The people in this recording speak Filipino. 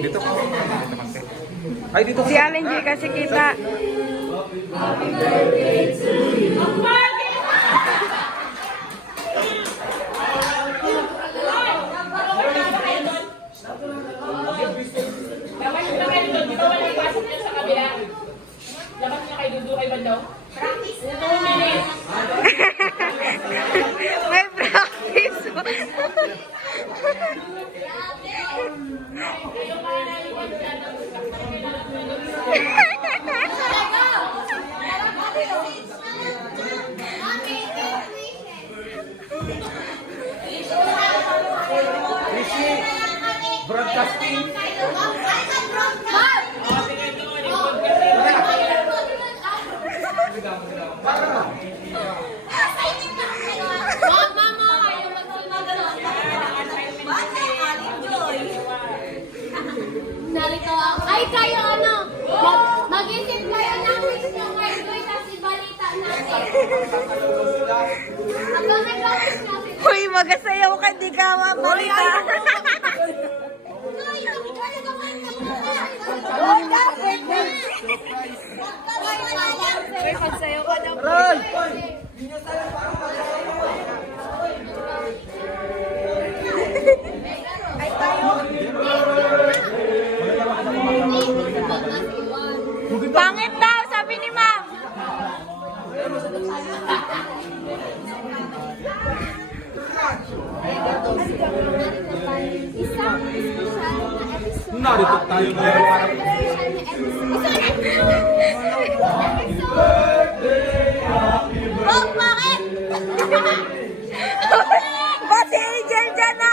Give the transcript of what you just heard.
Dito ka. Ay, dito Si Allen J kasi kita. Labas na kayo doon. Di ba wala ipasok niyo sa kabila? Labas na kayo doon. Doon kayo ba daw? Practice. 2 minutes. May practice. Broadcasting. Narito ako. Ay, kayo ano? Mag-isip kayo ng list ng Marjoy kasi balita natin. Hanggang nag-practice natin. Uy, magasayaw ka, di ka mabalita. Ay, hindi ka nagkakanta mo. Uy, dapat. Uy, magsayaw ka daw. Ay, tayo. Pangit daw, sabi ni ma'am. Isang special na episode. Narito tayo ngayon. Oh, bakit? Ba si Angel dyan na?